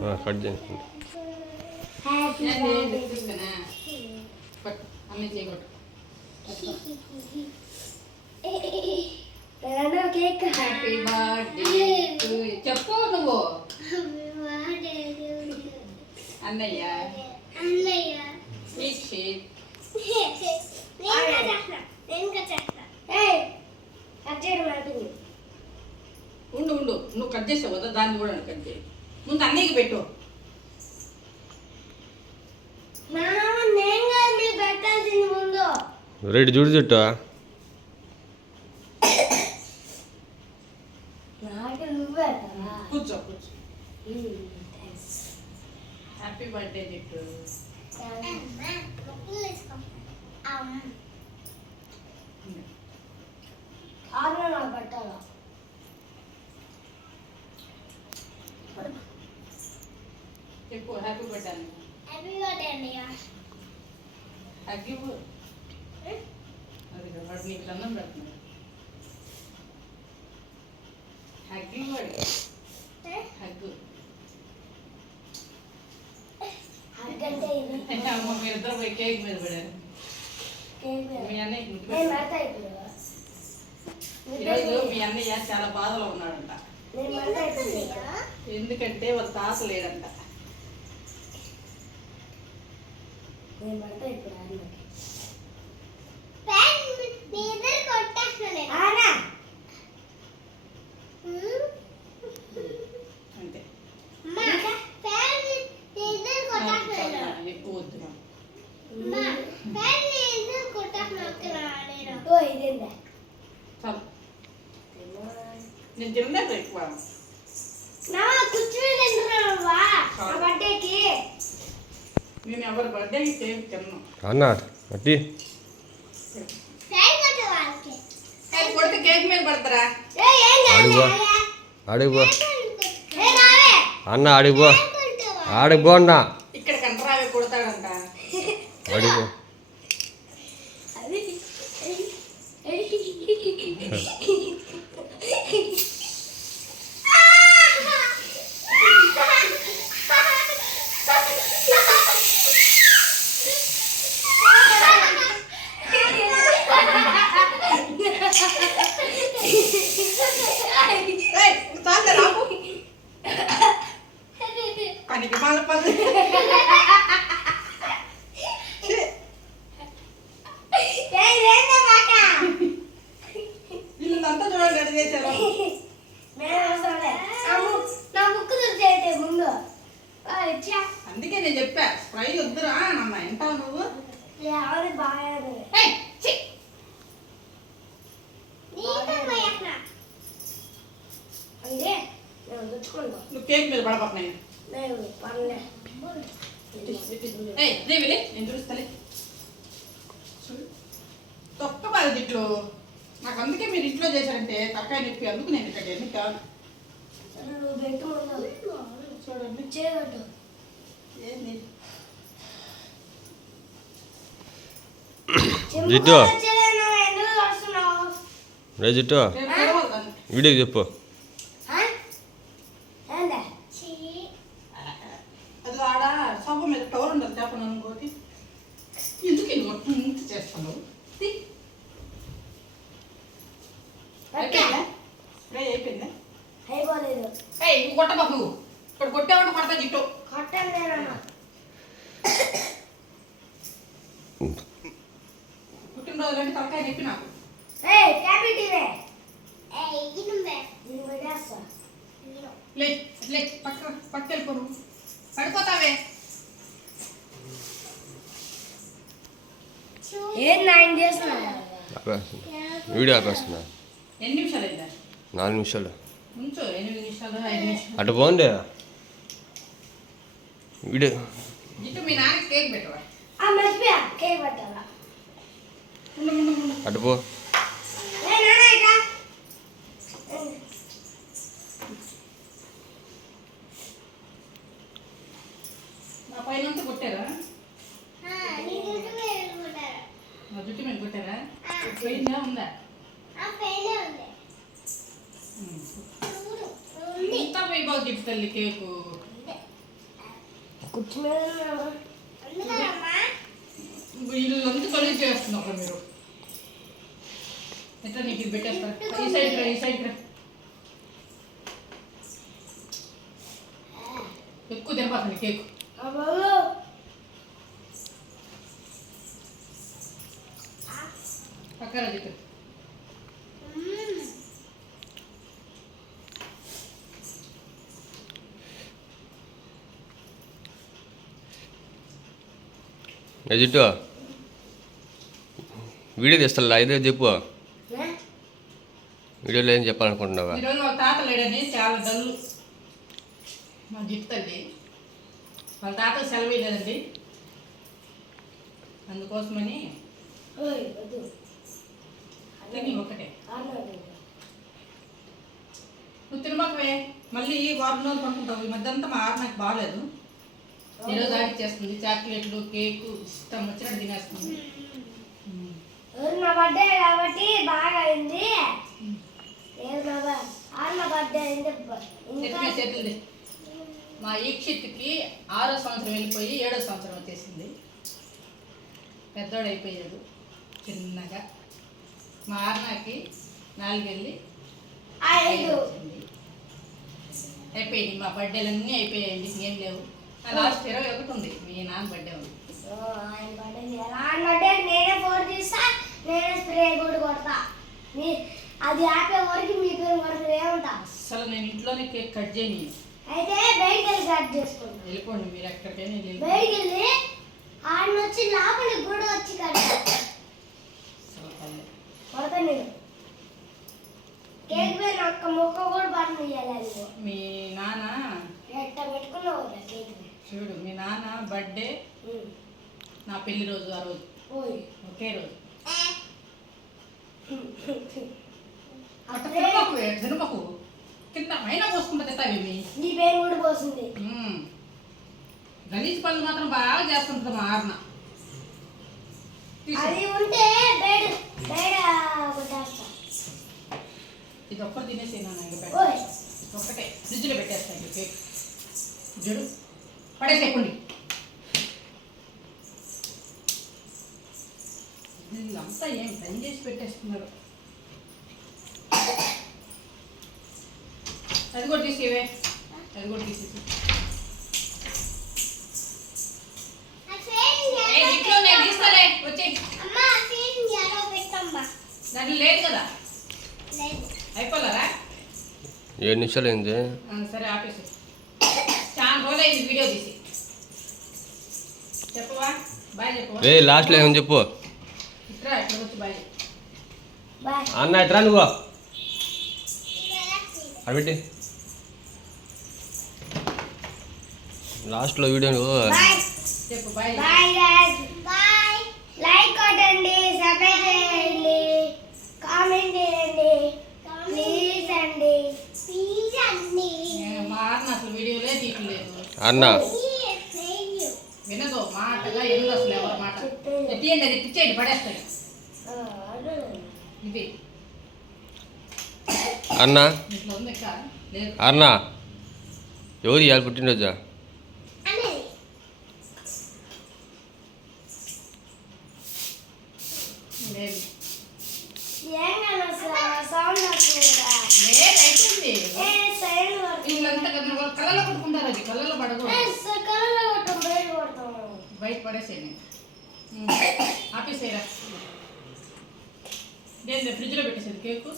ఆ, కట్ చేయండి. చెప్పు నువ్వు. అన్నయ్య. అన్నయ్య ఉండు ఉండు. నువ్వు కట్ చేసావు కదా దాన్ని కూడా కట్ చేయి. ముందు అన్నయ్యకి పెట్టు. నాన్న నేను కాదు నీకు పెట్టాల్సింది ముందు. రెడీ చూడు చుట్టూ నాకు నువ్వే కదా కూర్చో కూర్చో. హ్యాపీ బర్త్డే జిట్టు అమ్మ పప్పులు వేసుకుంటా అమ్మ ఆరు నాకు పెట్టాలా చెప్పు హ్యాపీ బర్త్డే అన్న హ్యాపీ బర్త్డే అన్నయ్య హగ్ ఇవ్వు అది కదా, వాడు నీకు దండం పెడుతున్నాడు హగ్ ఇవ్వడు హగ్ అగ్గంటే ఇది అమ్మ మీరిద్దరు పోయి కేక్ మీద పడారు. మీ ఇప్పుడు. ఈరోజు మీ అన్నయ్య చాలా బాధలో ఉన్నాడంట. ఎందుకంటే వాళ్ళ తాత లేడంట. నేను పెడతా ఇప్పుడు అన్నకి ఫ్యాన్ మీ ఇద్దరు కొట్టేస్తాను ఆనా అంతే అమ్మా ఫ్యాన్ మీ ఇద్దరు కొట్టేస్తాను చాలా ఎక్కువ వద్దు మా. అమ్మా ఫ్యాన్ మీ ఇద్దరు కొట్టేస్తాను నేను ఓ ఇదేందా చాలు నేను తినలేదు ఎక్కువ నా కూర్చుని తింటున్నావా నా బర్త్డేకి నేను ఎవరి బర్త్డే కేక్ తిన్నాను అన్న అట్టి ఫ్యాన్ కొట్టే వాళ్ళకి అది కొడితే కేక్ మీద పడతారా ఏ ఏం అడుగు అన్న అడిగిపో ఆడిపో అన్న. ఇక్కడ కంటరావే కొడతాడంట అడిగిపో అది ఏయ్, చాలే రాకు పనికి మాల పని వీళ్ళంతా చూడండి ఎట్ట చేశారు నేను అవసరంలే. నా ము- నా ముక్కు తుడిచేయండి ముందు ఆ, ఇచ్చా అందుకే నేను చెప్పా స్ప్రై వద్దురా నన్న వింటావు నువ్వు ఎవరి బాగా ఏయ్, ఛీ. అంటే నువ్వు కేక్ మీద పడబోతున్నాయి నేను చూస్తాలే చూడు. తొక్క బాగా దిట్లు నాకు అందుకే మీరు ఇంట్లో చేశారంటే తక్కువ నొప్పి అందుకు నేను ఇక్కడ ఎందుకు కాదు చూడండి. ఏంది? వస్తున్నావు రే దాన్ని. వీడియోకి చెప్పు ఆ? ఏందే అది ఆడ సోఫా మీద టవర్ ఉండదు చెప్పను ఇంకోటి ఎందుకు ఇది మొత్తం ఇంత చేస్తాను తీ. అయిపోయిందా స్ప్రే అయిపోయిందా అయిపోలేదు ఏయ్ నువ్వు కొట్టబాకు నువ్వు ఇక్కడ కొట్టండి నేనన్నా పుట్టినరోజు అంటే తలకాయ చెప్పి నాకు. ఏ లే లే పక్క పక్క పడిపోతావే. ఏం నైన్ డేస్ ఆపేస్తున్నా వీడియో ఆపేస్తున్నా ఎన్ని నిమిషాలు అయిందా నాలుగు నిమిషాలు. ఉంచు ఎనిమిది నిమిషాలు ఐదు నిమిషాలు. అటు పోండి. వీడియో జిట్టు మీ నాన్నకి కేక్ పెట్టవా ఆ మర్చిపోయా కేక్ పెట్టాలా ఉండు ఉండు ఉండు అటు పో ఏ నాన్న ఇట్రా నా పైన అంతా కొట్టారా నీకు వేసుకుంటారు నా జుట్టు మీద కొట్టారా పోయిందా ఉందా ఆ పెయినే ఉంది ఇంత పోయి బాగా తల్లి కేకు అందుకమ్మా వీళ్ళంతా కలిసి చేస్తున్నారు మీరు. ఎట్లా నీకు ఇది పెట్టేస్తా ఈ సైడ్ రా ఈ సైడ్ రా. ఎక్కువ తినపాకండి కేక్. పక్కన చెప్పు రజిట్టు వీడియో తీస్తా ఇదే చెప్పు? వీడియోలో ఏం చెప్పాలనుకుంటున్నావా తాత లేడని చాలా డల్లు మా జిట్టు తల్లి. వాళ్ళ తాత సెలవు లేదండి అందుకోసమని ఒకటే. నువ్వు తినమాకవే మళ్ళీ వారం రోజులు పడుకుంటావు ఈ మధ్య అంతా మా ఆరు నాకు బాగాలేదు. ఈరోజు ఆడిచ్చేస్తుంది చాక్లెట్లు కేకు ఇష్టం వచ్చినట్టు తినేస్తుంది. నా బర్త్డే కాబట్టి బాగా అయింది. లేదు నా బర్- ఆరు నా బర్త్డే అయింది. చేతులు మా ఈక్షిత్కి ఆరో సంవత్సరం వెళ్ళిపోయి ఏడో సంవత్సరం వచ్చేసింది. పెద్దోడు అయిపోయాడు చిన్నగా. మా ఆర్నాకి నాలుగెళ్ళి అయిపోయింది. మా బర్త్డేలన్నీ అయిపోయాయండి ఇంకేం లేవు. లాస్ట్ ఇరవై ఒకటి ఉంది. మీ నాన్న బర్త్డే ఉంది. ఓ, ఆయన బర్త్డే చేయాలి. ఆయన బర్త్డే నేనే ఫోన్ తీస్తా నేనే స్ప్రే కూడా కొడతా. మీ అది ఆపే వరకు మీ పేరు కొడుతూ ఏముంటా? అసలు నేను ఇంట్లోనే కేక్ కట్ చేయని అయితే బయటికి వెళ్ళి కట్ చేసుకుంటా వెళ్ళిపోండి మీరు ఎక్కడికైనా వెళ్ళి బయటికి వెళ్ళి ఆయన వచ్చి లోపలికి కూడా వచ్చి కట్. కొడతా నేను. కేక్ ఒక్క ముక్క కూడా పని ఇవ్వాలి మీ నాన్న ఎట్ట పెట్టుకున్నావు కేక్. చూడు మీ నాన్న బర్త్డే. నా పెళ్ళి రోజు ఆ రోజు. ఓయ్. ఒకే రోజు. తినమాకు కింద అయినా పోసుకుంటా తింటావేమి నీ పేరు కూడా పోసింది. గలీజ్ పనులు మాత్రం బాగా చేస్తుంటుంది మా ఆర్న. అది ఉంటే బయట బయట ఇది ఒక్కటి తినేసి నాన్న ఒక్కటే ఫ్రిడ్జ్లో పెట్టేస్తా ఇంకా కేక్. చూడు పడేసేయండి వీళ్ళంతా ఏం పని చేసి పెట్టేస్తున్నారు? అది కూడా తీసేవే అది కూడా తీసేసి దాంట్లో లేదు కదా? ఏడు నిమిషాలు అయింది. సరే ఆపేసి చాలా రోజులు అయింది వీడియో తీసి. చెప్పవా? బాయ్ చెప్పవా? ఏ లాస్ట్లో ఏమని చెప్పు? ఇట్రా ఇక్కడ వచ్చి బాయ్. బాయ్. అన్న ఎట్రా నువ్వు. అడబెట్టి లాస్ట్లో వీడియో నువ్వు. చెప్పు bye bye guys bye. Like కొట్టండి సబ్స్క్రైబ్ చేయండి. కామెంట్ చేయండి. ప్లీజ్ అండి. ప్లీజ్ అండి. నేను మా అన్న అసలు వీడియోలే తీయట్లేదు. అన్న ప్లీజ్ థ్యాంక్ యూ వినదు మాటగా ఎందుకు అసలు ఎవరి మాట ఎత్తియండి అది పిచ్చేయండి పడేస్తాను ఆ, అదే. ఇది అన్న ఇంట్లో ఉంది ఇంకా లేదు అన్న ఎవరు ఇవాళ పుట్టినరోజా అనేది లేదు ఏంగన్నా స- సౌండ్ వీళ్ళంతా కదా వాళ్ళు కళ్ళలో కొట్టుకుంటారు అది. కళ్ళలో పడకూడదు. బయట పడేసేయండి. ఆపేసేయరా? నేను ఫ్రిడ్జ్లో పెట్టేసేది కేకు?